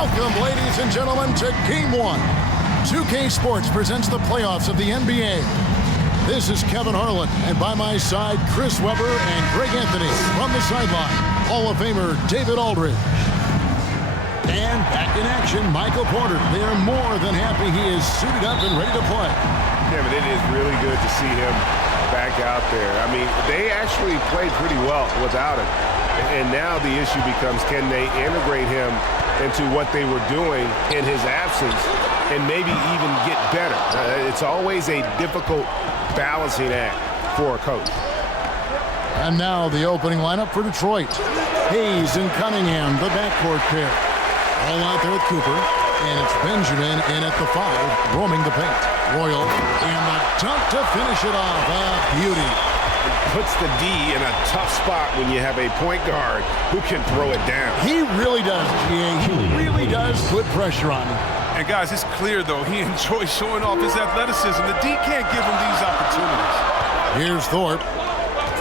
Welcome, ladies and gentlemen, to Game 1. 2K Sports presents the playoffs of the NBA. This is Kevin Harlan, and by my side, Chris Webber and Greg Anthony. From the sideline, Hall of Famer David Aldridge. And back in action, Michael Porter. They are more than happy he is suited up and ready to play. Kevin, it is really good to see him back out there. I mean, they actually played pretty well without him. And now the issue becomes, can they integrate him into what they were doing in his absence and maybe even get better? It's always a difficult balancing act for a coach. And now the opening lineup for Detroit. Hayes and Cunningham, the backcourt pair. All out there with Cooper. And it's Benjamin in at the 5, roaming the paint. Royal, and the dunk to finish it off. A beauty. It puts the D in a tough spot when you have a point guard who can throw it down. He really does, GA. He really does put pressure on him. And guys, it's clear, though, he enjoys showing off his athleticism. The D can't give him these opportunities. Here's Thorpe,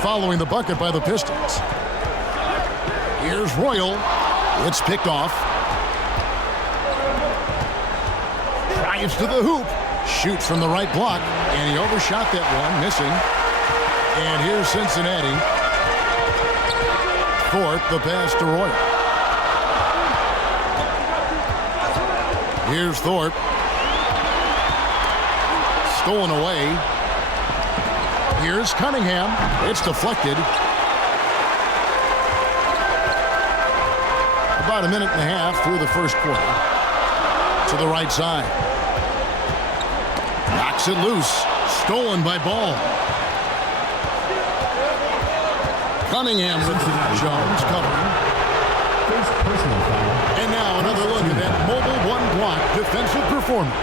following the bucket by the Pistons. Here's Royal. It's picked off. Drives to the hoop. Shoots from the right block. And he overshot that one, missing. And here's Cincinnati. Thorpe, the pass to Royal. Here's Thorpe. Stolen away. Here's Cunningham. It's deflected. About a minute and a half through the first quarter. To the right side. Knocks it loose. Stolen by Ball. Cunningham with Jones covering. And now another look at that mobile one-block defensive performance.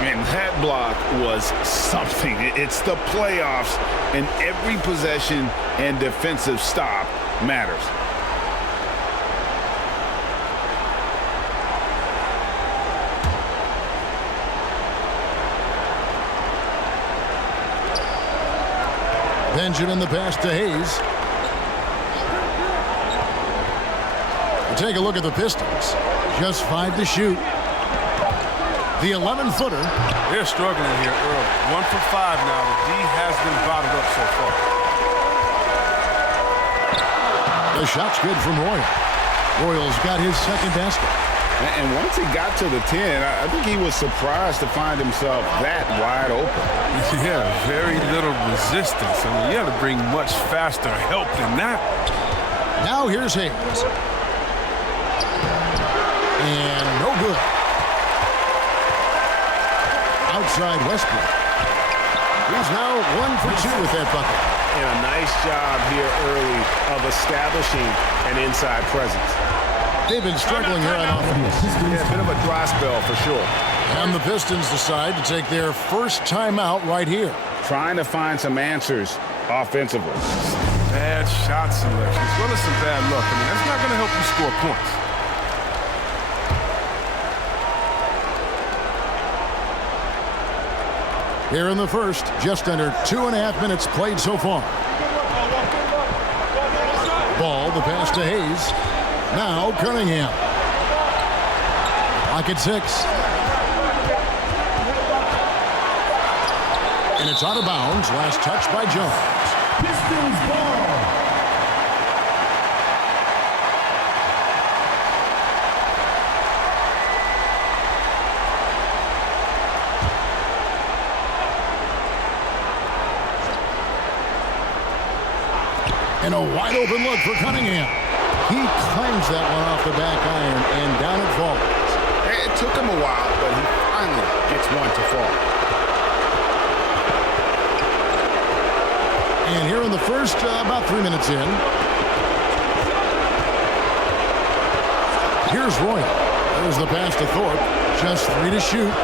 And that block was something. It's the playoffs, and every possession and defensive stop matters. Benjamin the pass to Hayes. Take a look at the Pistons. Just 5 to shoot. The 11-footer. They're struggling here early. 1 for 5 now. The D has been bottled up so far. The shot's good from Royal. Royal's got his second basket. And once he got to the 10, I think he was surprised to find himself that wide open. Yeah, very little resistance. I mean, you have to bring much faster help than that. Now here's Hayes. And no good. Outside Westbrook. He's now 1 for 2 with that bucket. And a nice job here early of establishing an inside presence. They've been struggling here on offense. Yeah, a bit of a dry spell for sure. And the Pistons decide to take their first timeout right here. Trying to find some answers offensively. Bad shot selection, as well as some bad luck. I mean, that's not going to help you score points. Here in the first, just under 2.5 minutes played so far. Ball, the pass to Hayes. Now Cunningham. Clock at 6. And it's out of bounds. Last touch by Jones. Pistons ball. And a wide open look for Cunningham. He claims that one off the back iron, and down it falls. It took him a while, but he finally gets one to fall. And here in the first, about 3 minutes in. Here's Royal. There's the pass to Thorpe. Just 3 to shoot.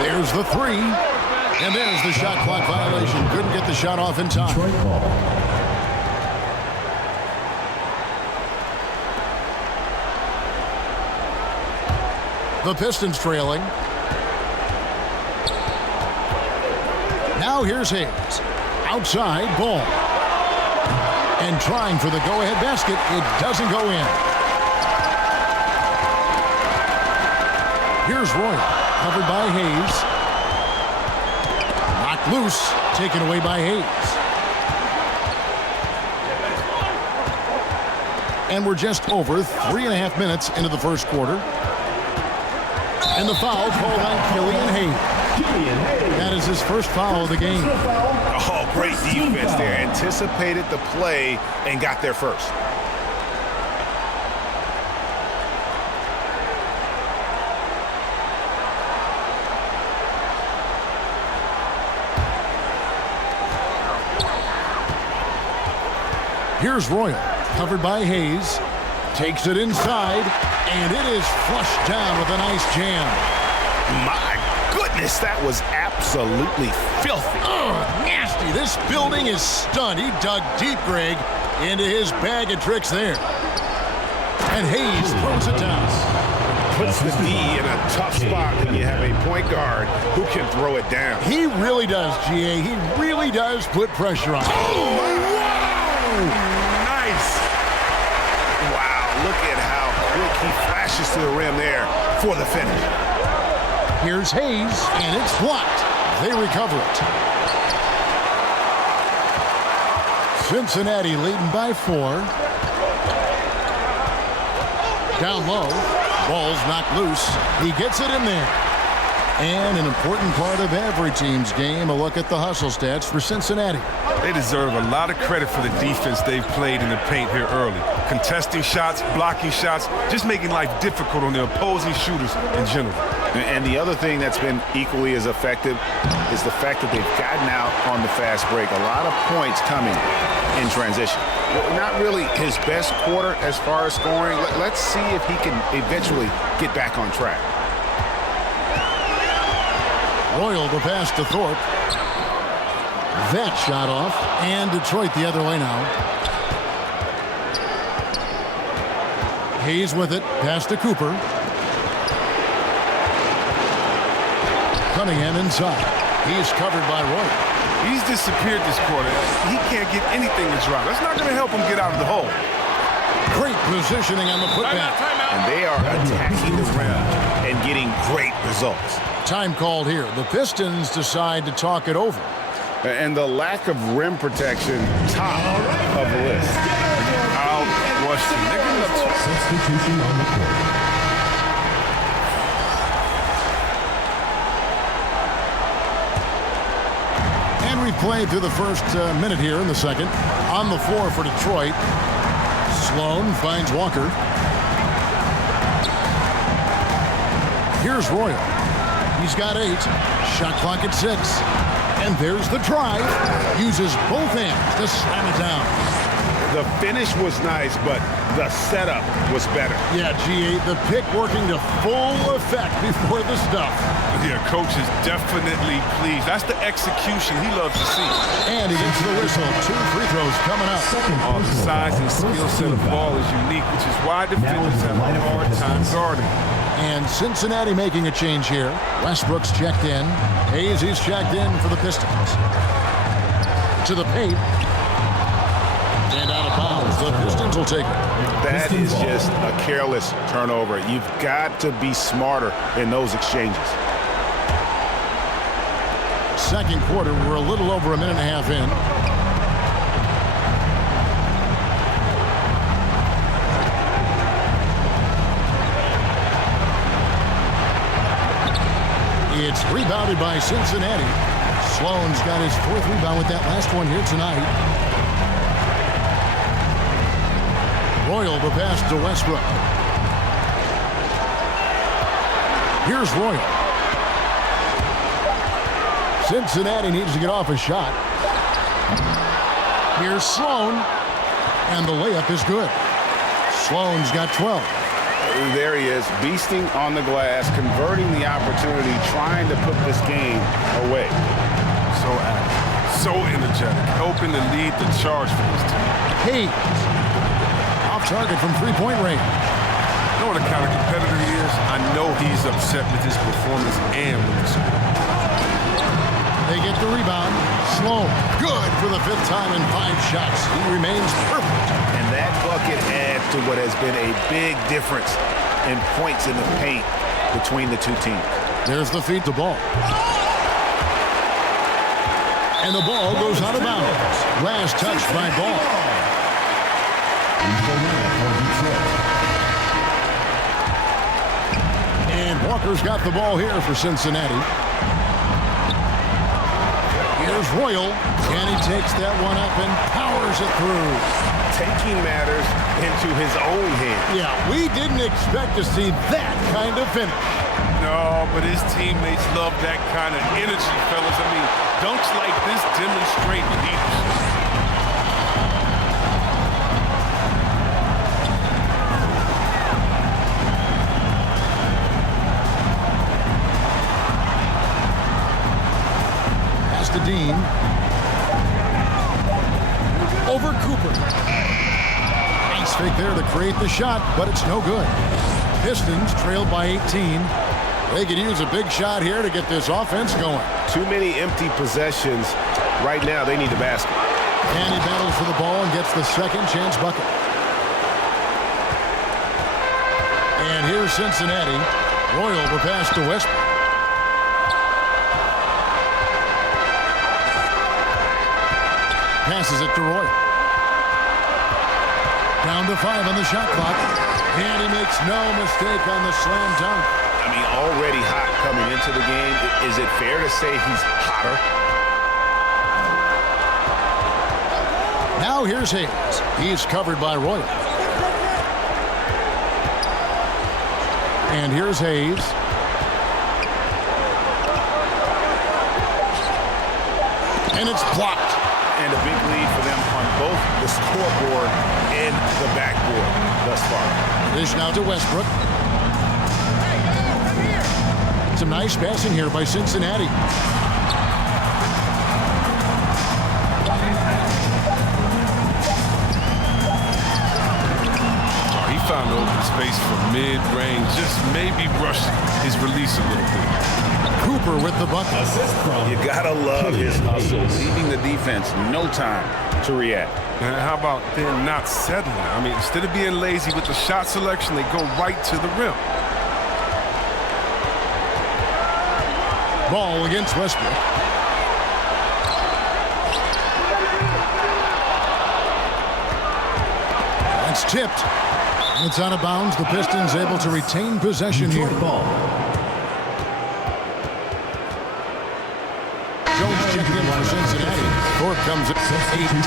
There's the 3. And there's the shot clock violation. Couldn't get the shot off in time. The Pistons trailing. Now here's Hayes. Outside, Ball. And trying for the go-ahead basket. It doesn't go in. Here's Royal, covered by Hayes. Knocked loose, taken away by Hayes. And we're just over 3.5 minutes into the first quarter. And the foul called on Killian Hayes. That is his first foul of the game. Oh, great defense there. Anticipated the play and got there first. Here's Royal, covered by Hayes. Takes it inside, and it is flushed down with a nice jam. My goodness, that was absolutely filthy. Nasty. This building is stunned. He dug deep, Greg, into his bag of tricks there. And Hayes throws it down. Puts the D in a tough spot when you have a point guard who can throw it down. He really does, GA. He really does put pressure on. Nice. Wow, look at how quick he flashes to the rim there for the finish. Here's Hayes, and it's blocked. They recover it. Cincinnati leading by 4. Down low. Ball's knocked loose. He gets it in there. And an important part of every team's game, a look at the hustle stats for Cincinnati. They deserve a lot of credit for the defense they've played in the paint here early. Contesting shots, blocking shots, just making life difficult on the opposing shooters in general. And the other thing that's been equally as effective is the fact that they've gotten out on the fast break. A lot of points coming in transition. Not really his best quarter as far as scoring. Let's see if he can eventually get back on track. Royal the pass to Thorpe. That shot off, and Detroit the other way now. Hayes with it, pass to Cooper. Cunningham inside. He's covered by Royal. He's disappeared this quarter. He can't get anything to drop. That's not going to help him get out of the hole. Great positioning on the putback. And they are attacking the rim and getting great results. Time called here. The Pistons decide to talk it over. And the lack of rim protection, top of the list. Out question. They're getting up to Substitution on the court. And we've played through the first minute here in the second. On the floor for Detroit. Sloan finds Walker. Here's Royal. He's got 8. Shot clock at 6. And there's the drive. Uses both hands to slam it down. The finish was nice, but the setup was better. Yeah, GA, the pick working to full effect before the stuff. Yeah, coach is definitely pleased. That's the execution he loves to see. And he gets the whistle. 2 free throws coming up. All the size and skill set of ball is unique, which is why defenders have a hard time guarding. And Cincinnati making a change here. Westbrook's checked in. Hayes is checked in for the Pistons. To the paint. And out of bounds. The Pistons will take it. That is just a careless turnover. You've got to be smarter in those exchanges. Second quarter, we're a little over a minute and a half in. It's rebounded by Cincinnati. Sloan's got his 4th rebound with that last one here tonight. Royal the pass to Westbrook. Here's Royal. Cincinnati needs to get off a shot. Here's Sloan. And the layup is good. Sloan's got 12. There he is, beasting on the glass, converting the opportunity, trying to put this game away. So active, so energetic, helping to lead the charge for this team. Hayes. Off target from three-point range. You know what a kind of competitor he is? I know he's upset with his performance and with the score. They get the rebound. Sloan, good for the 5th time in 5 shots. He remains perfect. And that bucket adds to what has been a big difference in points in the paint between the two teams. There's the feed to ball. And the ball goes out of bounds. Last touch by Ball. And Walker's got the ball here for Cincinnati. Here's Royal, and he takes that one up and powers it through. Taking matters into his own hands. Yeah, we didn't expect to see that kind of finish. No, but his teammates love that kind of energy, fellas. I mean, dunks like this demonstrate leadership. Pass to Dean. Over Cooper. Nice fake there to create the shot, but it's no good. Pistons trailed by 18. They could use a big shot here to get this offense going. Too many empty possessions. Right now, they need a basket. And he battles for the ball and gets the second chance bucket. And here's Cincinnati. Royal will pass to Westbrook. Passes it to Royal. Down to 5 on the shot clock. And he makes no mistake on the slam dunk. I mean, already hot coming into the game. Is it fair to say he's hotter? Now here's Hayes. He's covered by Royal. And here's Hayes. And it's blocked. And a big lead for them on both the scoreboard and the backboard thus far. Dish now to Westbrook. Some nice passing here by Cincinnati. He found open space for mid-range, just maybe rushed his release a little bit. Cooper with the bucket. You gotta love his hustle, leaving the defense no time to react. And how about then not settling? I mean, instead of being lazy with the shot selection, they go right to the rim. Ball against Westbrook. That's tipped. It's out of bounds. The Pistons able to retain possession here. Jones checking in for Cincinnati. Thorpe comes in. A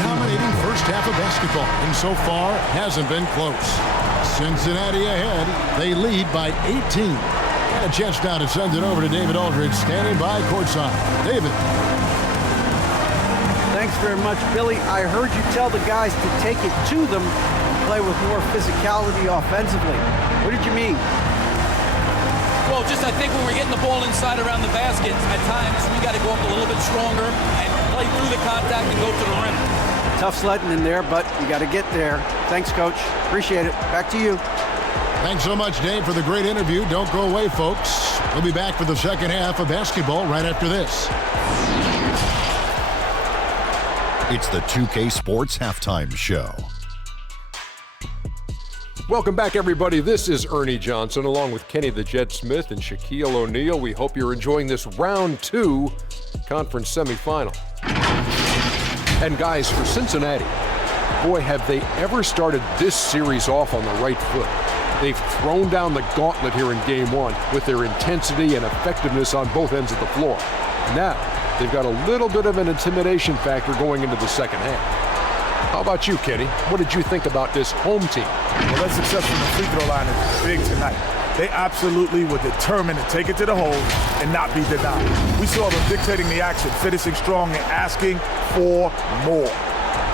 dominating first half of basketball, and so far hasn't been close. Cincinnati ahead. They lead by 18. And a chance now to send it over to David Aldridge, standing by courtside. David. Thanks very much, Billy. I heard you tell the guys to take it to them and play with more physicality offensively. What did you mean? Well, just I think when we're getting the ball inside around the basket, at times we got to go up a little bit stronger and play through the contact and go to the rim. Tough sledding in there, but you got to get there. Thanks, Coach. Appreciate it. Back to you. Thanks so much, Dave, for the great interview. Don't go away, folks. We'll be back for the second half of basketball right after this. It's the 2K Sports Halftime Show. Welcome back, everybody. This is Ernie Johnson along with Kenny the Jet Smith and Shaquille O'Neal. We hope you're enjoying this round 2 conference semifinal. And guys, for Cincinnati, boy, have they ever started this series off on the right foot. They've thrown down the gauntlet here in game 1 with their intensity and effectiveness on both ends of the floor. Now, they've got a little bit of an intimidation factor going into the second half. How about you, Kenny? What did you think about this home team? Well, their success from the free throw line is big tonight. They absolutely were determined to take it to the hole and not be denied. We saw them dictating the action, finishing strong and asking for more.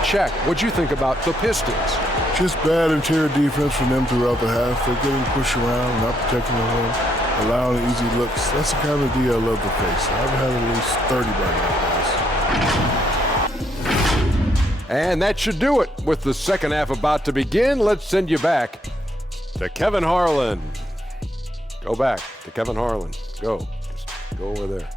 Check. What'd you think about the Pistons? Just bad interior defense from them throughout the half. They're getting pushed around, not protecting the rim, allowing easy looks. That's the kind of D I love to face. I've had at least 30 by now, guys. And that should do it. With the second half about to begin, let's send you back to Kevin Harlan. Go back to Kevin Harlan. Go. Just go over there.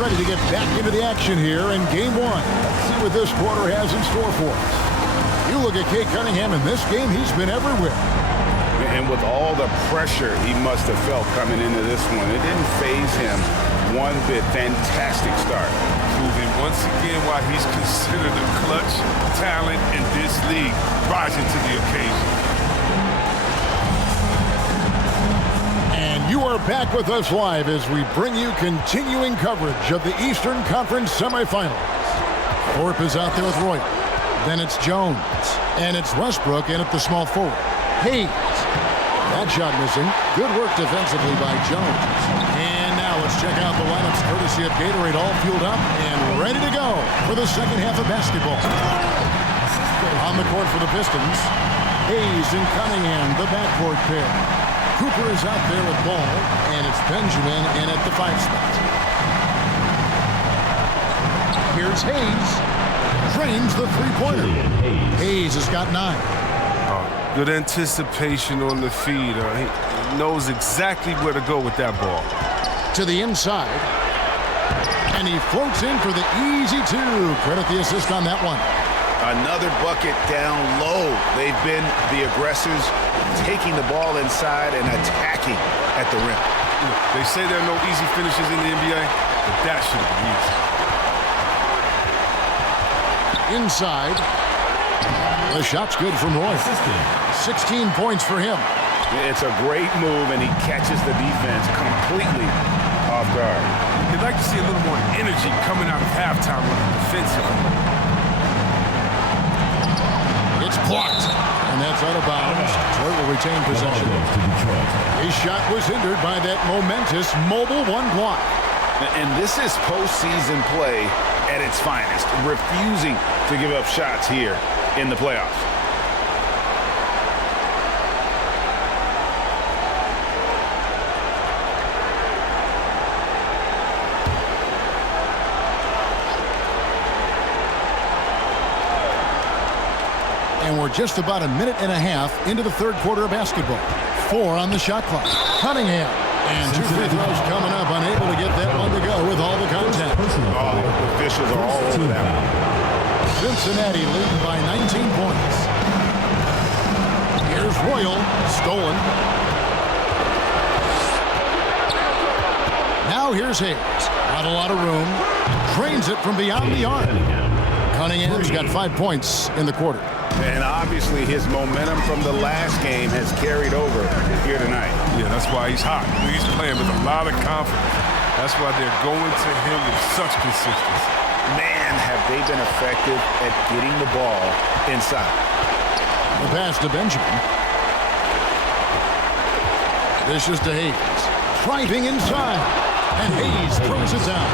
ready to get back into the action here in game one. Let's see what this quarter has in store for us. You look at Cade Cunningham in this game, he's been everywhere. And with all the pressure he must have felt coming into this one, it didn't faze him one bit. Fantastic start. Proving once again why he's considered a clutch talent in this league, rising to the occasion. And you are back with us live as we bring you continuing coverage of the Eastern Conference semifinals. Thorpe is out there with Roy. Then it's Jones. And it's Westbrook in at the small forward. Hayes. That shot missing. Good work defensively by Jones. And now let's check out the lineups courtesy of Gatorade, all fueled up and ready to go for the second half of basketball. On the court for the Pistons, Hayes and Cunningham, the backcourt pair. Cooper is out there with ball, and it's Benjamin in at the 5 spot. Here's Hayes. Drains the three-pointer. Hayes has got 9. Good anticipation on the feed. He knows exactly where to go with that ball. To the inside. And he floats in for the easy 2. Credit the assist on that one. Another bucket down low. They've been the aggressors, taking the ball inside and attacking at the rim. They say there are no easy finishes in the NBA, but that should have been easy. Inside. The shot's good from Roy. 16 points for him. It's a great move, and he catches the defense completely off guard. You'd like to see a little more energy coming out of halftime on the defensive. It's blocked, and that's out of bounds. Detroit will retain possession. His shot was hindered by that momentous mobile 1 block. And this is postseason play at its finest, refusing to give up shots here in the playoffs. And we're just about a minute and a half into the third quarter of basketball. 4 on the shot clock. Cunningham. And 2 free throws coming up, unable to get that one to go with all the contact. Oh, the officials are all over that one. Cincinnati leading by 19 points. Here's Royal, stolen. Now here's Hayes. Not a lot of room. Trains it from beyond the arc. Cunningham's got 5 points in the quarter. And obviously his momentum from the last game has carried over here tonight. Yeah, that's why he's hot. He's playing with a lot of confidence. That's why they're going to him with such consistency. Man, have they been effective at getting the ball inside. The pass to Benjamin. This is to Hayes. Driving inside. And Hayes throws it down.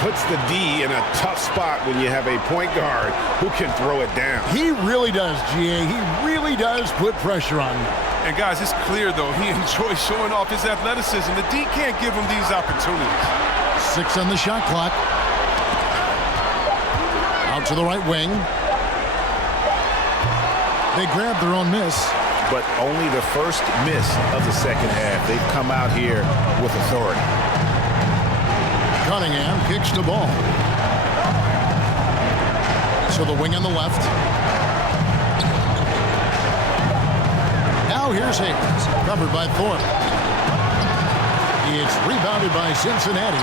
Puts the D in a tough spot when you have a point guard who can throw it down. He really does, GA. He really does put pressure on him. And guys, it's clear, though, he enjoys showing off his athleticism. The D can't give him these opportunities. 6 on the shot clock. Out to the right wing. They grab their own miss. But only the first miss of the second half. They've come out here with authority. Cunningham kicks the ball. So the wing on the left. Now here's Hayes, covered by Thorpe. It's rebounded by Cincinnati.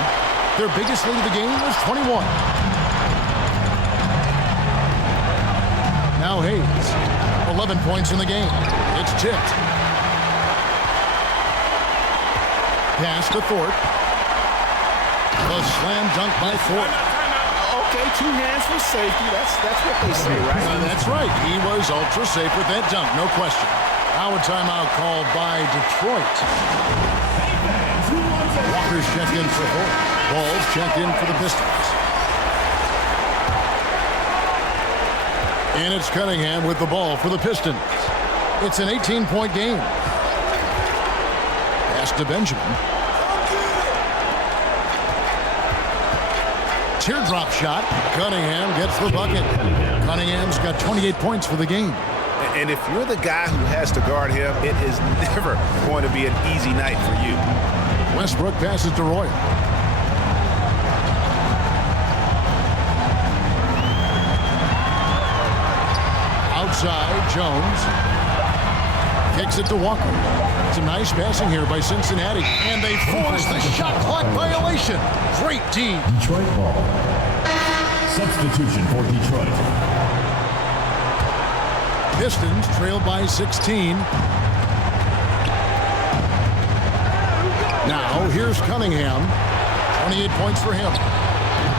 Their biggest lead of the game was 21. Now Hayes, 11 points in the game. It's tipped. Pass to Thorpe. The slam dunk by Thorpe. Okay, 2 hands for safety. That's what they say, right? That's right. He was ultra safe with that dunk, no question. Now a timeout called by Detroit. Walker's checked in for Thorpe. Ball's checked in for the Pistons. And it's Cunningham with the ball for the Pistons. It's an 18-point game. Pass to Benjamin. Teardrop shot. Cunningham gets the bucket. Cunningham's got 28 points for the game. And if you're the guy who has to guard him, it is never going to be an easy night for you. Westbrook passes to Roy. Outside, Jones. Kicks it to Walker. Some nice passing here by Cincinnati. And they force the shot clock violation. Great team. Detroit ball. Substitution for Detroit. Pistons trail by 16. Now, here's Cunningham. 28 points for him.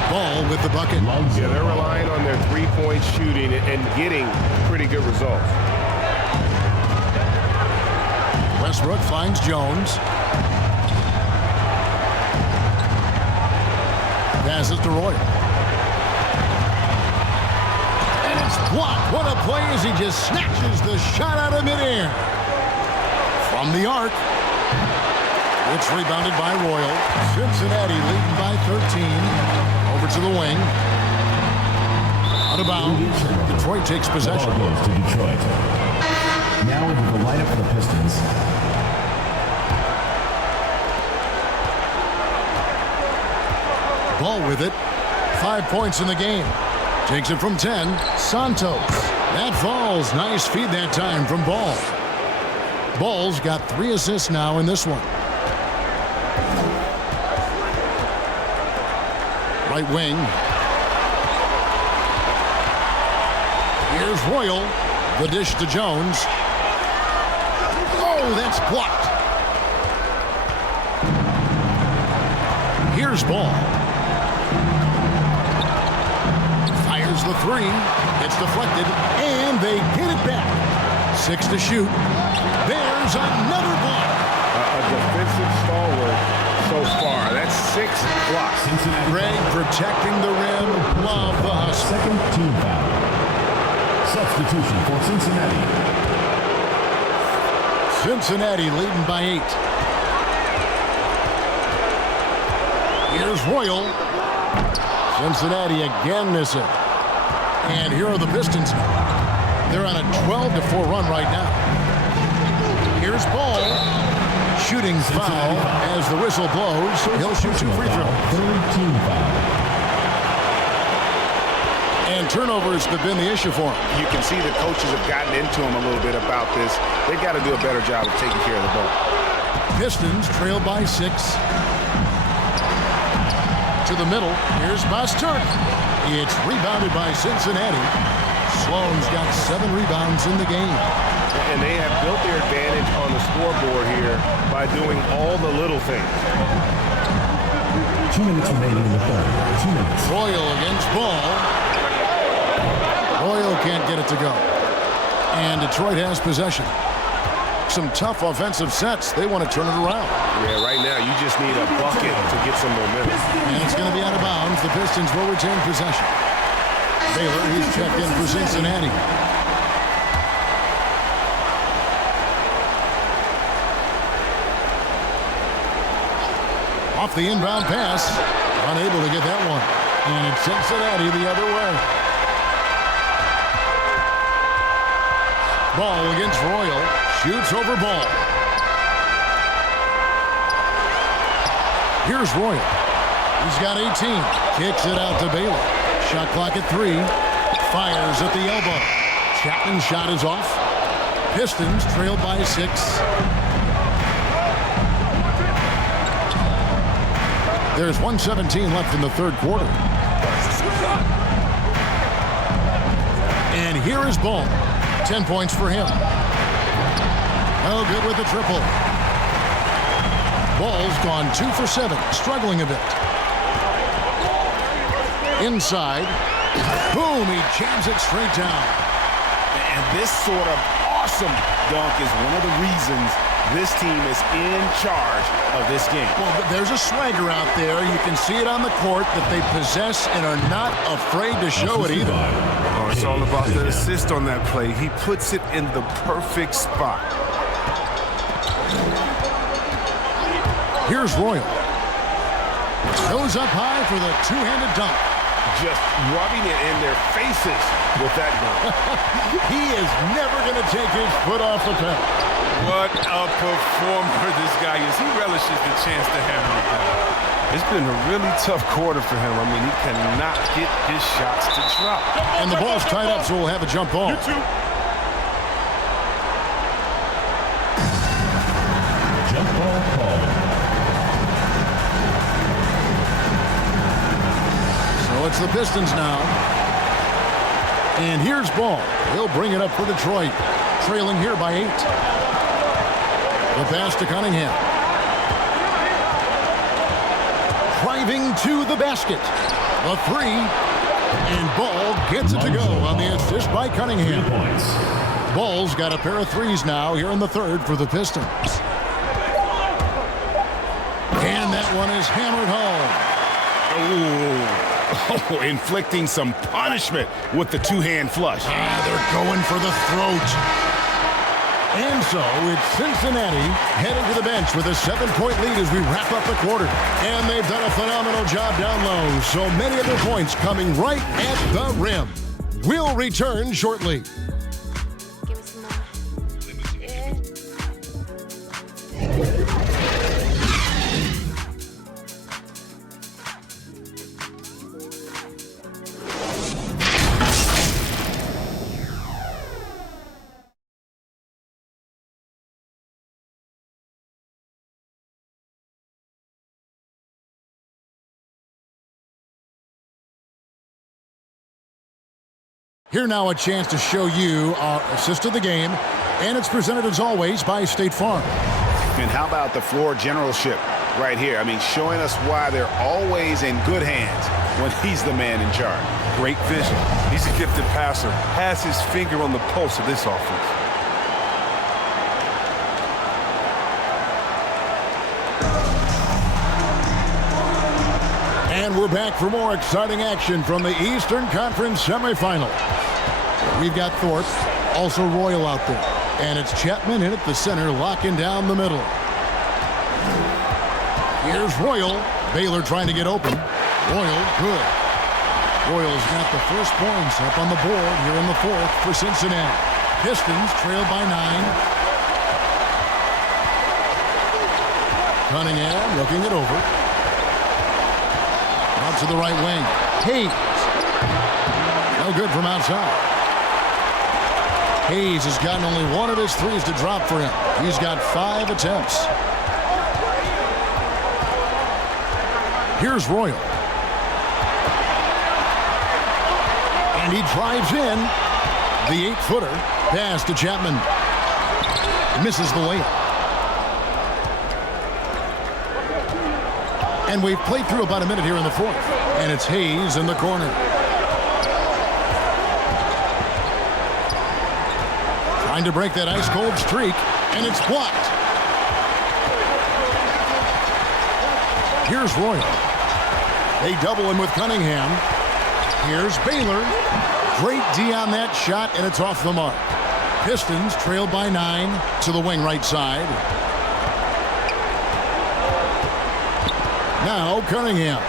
Ball with the bucket. Yeah, they're relying on their three-point shooting and getting pretty good results. Westbrook finds Jones. Passes to Roy. And it's blocked. What a play as he just snatches the shot out of midair. From the arc. It's rebounded by Royal. Cincinnati leading by 13. Over to the wing. Out of bounds. Detroit takes possession. Ball goes to Detroit. Now into the lineup for the Pistons. Ball with it. 5 points in the game. Takes it from 10. Santos. That falls. Nice feed that time from Ball. Ball's got 3 assists now in this one. Right wing. Here's Royal. The dish to Jones. Oh, that's blocked. Here's Ball. Fires the 3. It's deflected, and they get it back. 6 to shoot. There's another block. A defensive stalwart so far. That's 6 blocks. Greg protecting the rim. Love the hustle. Second team foul. Substitution for Cincinnati. Cincinnati leading by 8. Here's Royal. Cincinnati again missing. And here are the Pistons. They're on a 12-4 run right now. Here's Ball. Shooting foul as the whistle blows. He'll shoot 2 free throws. Third team foul. And turnovers have been the issue for him. You can see the coaches have gotten into him a little bit about this. They've got to do a better job of taking care of the ball. Pistons trail by 6. To the middle. Here's Basturk. It's rebounded by Cincinnati. Sloan's got 7 rebounds in the game. And they have built their advantage on the scoreboard here by doing all the little things. 2 minutes remaining in the third. 2 minutes. Royal against Ball. Royal can't get it to go. And Detroit has possession. Some tough offensive sets. They want to turn it around. Yeah, right now you just need a bucket to get some momentum. And it's going to be out of bounds. The Pistons will retain possession. Baylor, he's checked in for Cincinnati. Off the inbound pass. Unable to get that one. And it's Cincinnati the other way. Ball against Royal. Shoots over Ball. Here's Royal. He's got 18. Kicks it out to Baylor. Shot clock at 3. Fires at the elbow. Chapman's shot is off. Pistons trail by 6. There's 1:17 left in the third quarter. And here is Ball. 10 points for him. Oh, good with the triple. Ball's gone 2 for 7, struggling a bit. Inside. Boom, he jams it straight down. And this sort of awesome dunk is one of the reasons this team is in charge of this game. Well, there's a swagger out there. You can see it on the court that they possess and are not afraid to show it either. Oh, it's all about the assist on that play. He puts it in the perfect spot. Here's Royal. Goes up high for the two-handed dunk. Just rubbing it in their faces with that dunk. He is never going to take his foot off the pedal. What a performer this guy is. He relishes the chance to hammer it down. It's been a really tough quarter for him. I mean, he cannot get his shots to drop. And the ball's tied up, so we'll have a jump ball. it's the Pistons now. And here's Ball. He'll bring it up for Detroit. Trailing here by 8. The pass to Cunningham. Driving to the basket. The 3. And Ball gets it to go on the assist by Cunningham. 3 points. Ball's got a pair of threes now here in the third for the Pistons. And that one is hammered home. Oh, inflicting some punishment with the two-hand flush. They're going for the throat. And so it's Cincinnati heading to the bench with a 7-point lead as we wrap up the quarter. And they've done a phenomenal job down low. So many of their points coming right at the rim. We'll return shortly. Here now a chance to show you our assist of the game, and it's presented as always by State Farm. And how about the floor generalship right here? I mean, showing us why they're always in good hands when he's the man in charge. Great vision. He's a gifted passer. Has his finger on the pulse of this offense. And we're back for more exciting action from the Eastern Conference semifinal. We've got Thorpe, also Royal out there. And it's Chapman in at the center, locking down the middle. Here's Royal. Baylor trying to get open. Royal, good. Royal's got the first points up on the board here in the fourth for Cincinnati. Pistons trailed by 9. Cunningham looking it over. Out to the right wing. Hayes. No good from outside. Hayes has gotten only one of his threes to drop for him. He's got 5 attempts. Here's Royal. And he drives in. The 8-footer. Pass to Chapman. Misses the layup. And we've played through about a minute here in the fourth. And it's Hayes in the corner. Trying to break that ice-cold streak, and it's blocked. Here's Royal. They double him with Cunningham. Here's Baylor. Great D on that shot, and it's off the mark. Pistons trailed by 9 to the wing right side. Now Cunningham.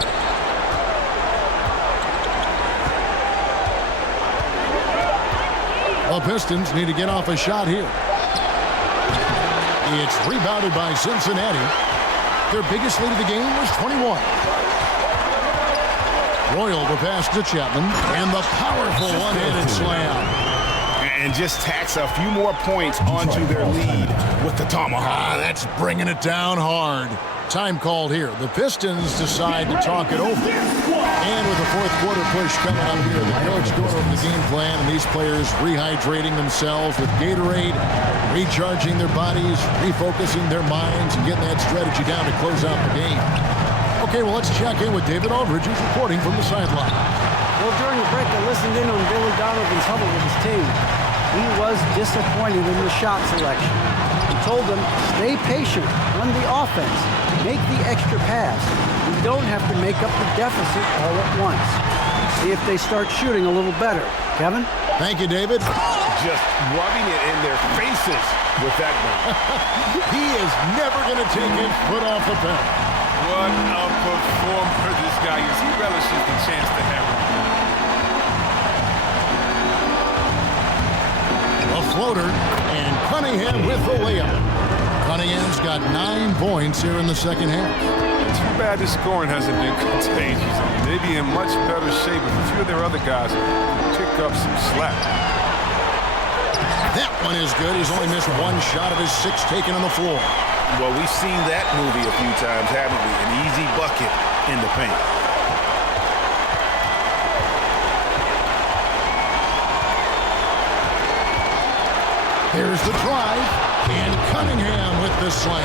The Pistons need to get off a shot here. It's rebounded by Cincinnati. Their biggest lead of the game was 21. Royal the pass to Chapman, and the powerful one-handed slam. And just tacks a few more points onto their lead with the tomahawk. That's bringing it down hard. Time called here. The Pistons decide to talk it over. And with the fourth quarter push coming up here, the coach going over the game plan, and these players rehydrating themselves with Gatorade, recharging their bodies, refocusing their minds, and getting that strategy down to close out the game. Okay, well, let's check in with David Aldridge, who's reporting from the sideline. Well, during the break, I listened in on Billy Donovan's huddle with his team. He was disappointed in the shot selection. He told them, stay patient on the offense. Make the extra pass. You don't have to make up the deficit all at once. See if they start shooting a little better. Kevin? Thank you, David. Just rubbing it in their faces with that one. He is never going to take his foot off the pedal. What a performer this guy is. He relishes the chance to hammer. A floater, and Cunningham with the layup. Cunningham's got 9 points here in the second half. Too bad the scoring hasn't been contagious. They'd be in much better shape if a few of their other guys pick up some slack. That one is good. He's only missed 1 shot of his 6 taken on the floor. Well, we've seen that movie a few times, haven't we? An easy bucket in the paint. There's the drive, and Cunningham with the slam.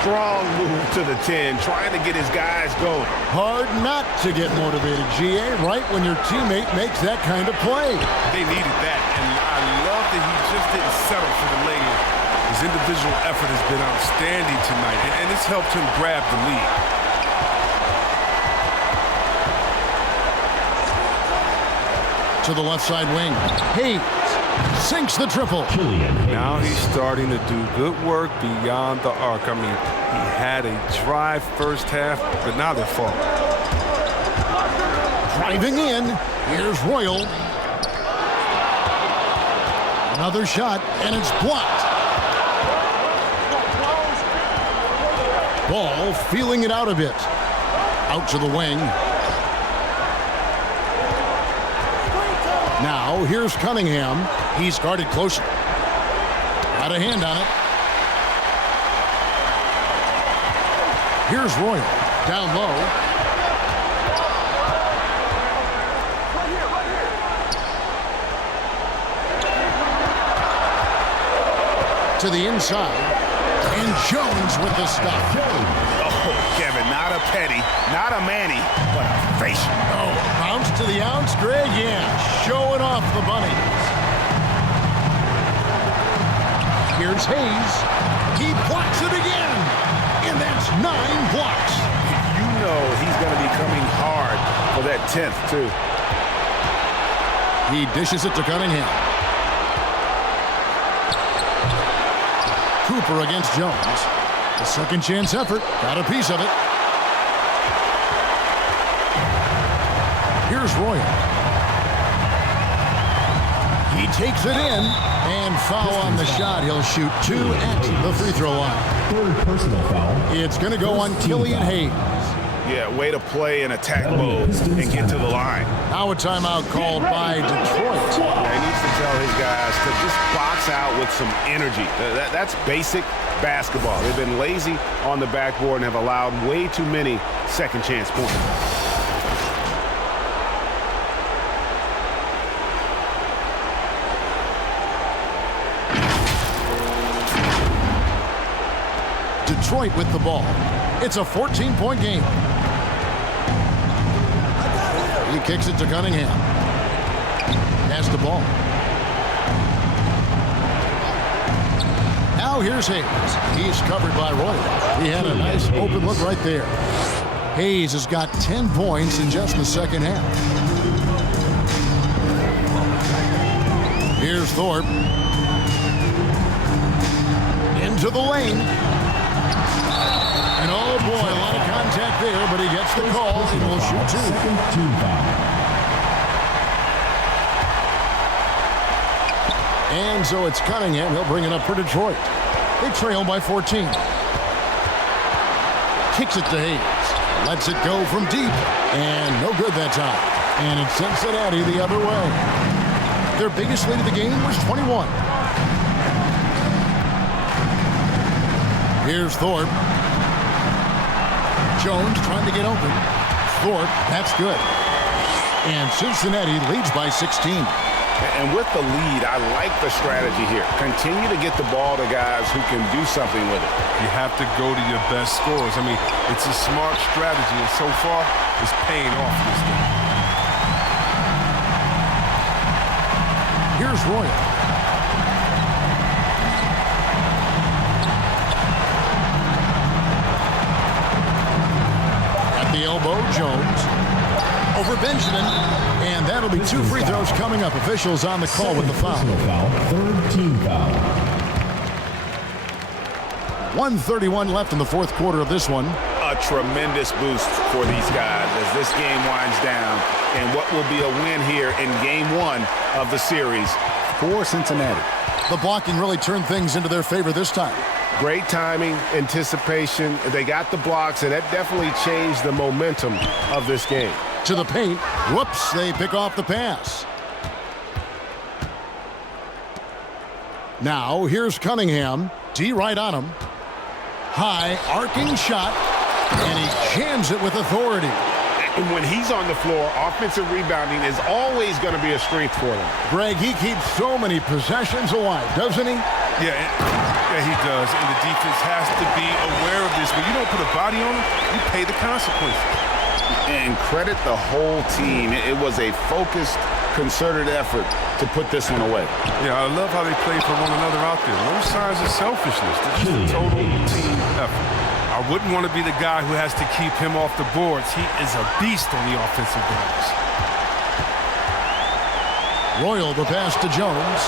Strong move to the 10, trying to get his guys going. Hard not to get motivated, GA, right when your teammate makes that kind of play. They needed that, and I love that he just didn't settle for the lay-in. His individual effort has been outstanding tonight, and it's helped him grab the lead. To the left side wing. Hayes sinks the triple. Now he's starting to do good work beyond the arc. I mean, he had a drive first half, but now they're falling. Driving in. Here's Royal. Another shot, and it's blocked. Ball feeling it out a bit. Out to the wing. Now, here's Cunningham. He's guarded closer. Got a hand on it. Here's Royal. Down low. To the inside. And Jones with the stop. Oh, Kevin, not a Petty, not a Manny, but a facial. Oh, bounce to the ounce, Greg. Yeah, showing off the bunnies. Here's Hayes. He blocks it again. And that's 9 blocks. You know he's going to be coming hard for that 10th, too. He dishes it to Cunningham. Cooper against Jones. The second chance effort. Got a piece of it. Here's Royal. He takes it in. And foul on the shot. He'll shoot 2 at the free throw line. Third personal foul. It's going to go on Killian Hayes. Yeah, way to play in attack mode and get to the line. Now a timeout called by Detroit. He needs to tell his guys to just box out with some energy. That's basic basketball. They've been lazy on the backboard and have allowed way too many second chance points. Detroit with the ball. It's a 14-point game. He kicks it to Cunningham. Has the ball. Now here's Hayes. He's covered by Royal. He had a nice open look right there. Hayes has got 10 points in just the second half. Here's Thorpe. Into the lane. And oh boy, a lot of contact there, but he gets the call and will shoot 2. Second team foul. And so it's Cunningham. He'll bring it up for Detroit. They trail by 14. Kicks it to Hayes. Lets it go from deep. And no good that time. And it's Cincinnati the other way. Their biggest lead of the game was 21. Here's Thorpe. Jones trying to get open. Thorpe, that's good. And Cincinnati leads by 16. And with the lead, I like the strategy here. Continue to get the ball to guys who can do something with it. You have to go to your best scorers. I mean, it's a smart strategy, and so far, it's paying off this game. Here's Royal. The elbow, Jones. Over Benjamin. And that'll be 2 free throws coming up. Officials on the call with the foul. Third team foul. 1:31 left in the fourth quarter of this one. A tremendous boost for these guys as this game winds down. And what will be a win here in game 1 of the series for Cincinnati. The blocking really turned things into their favor this time. Great timing, anticipation. They got the blocks, and that definitely changed the momentum of this game. To the paint. Whoops, they pick off the pass. Now, here's Cunningham. D right on him. High, arcing shot, and he jams it with authority. And when he's on the floor, offensive rebounding is always going to be a strength for them. Greg, he keeps so many possessions alive, doesn't he? Yeah, he does. And the defense has to be aware of this. When you don't put a body on him, you pay the consequences. And credit the whole team. It was a focused, concerted effort to put this one away. Yeah, I love how they play for one another out there. No signs of selfishness. It's just a total team effort. I wouldn't want to be the guy who has to keep him off the boards. He is a beast on the offensive glass. Royal the pass to Jones.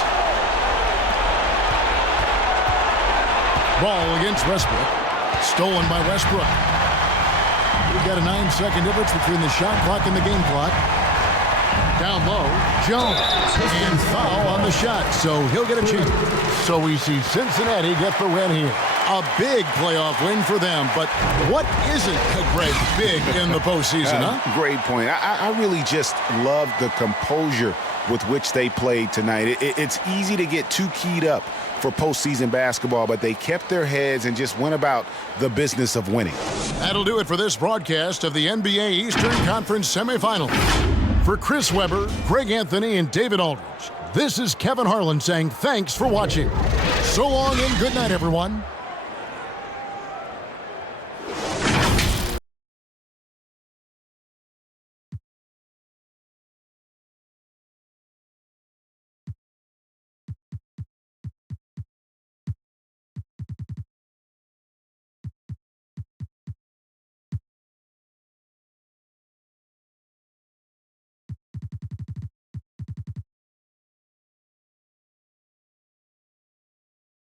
Ball against Westbrook. Stolen by Westbrook. We've got a 9-second difference between the shot clock and the game clock. Down low, Jones. And foul on the shot, so he'll get a chance. So we see Cincinnati get the win here. A big playoff win for them, but what isn't a great big in the postseason, huh? Great point. I really just love the composure with which they played tonight. It's easy to get too keyed up for postseason basketball, but they kept their heads and just went about the business of winning. That'll do it for this broadcast of the NBA Eastern Conference semifinals. For Chris Webber, Greg Anthony, and David Aldridge, this is Kevin Harlan saying thanks for watching. So long and good night, everyone.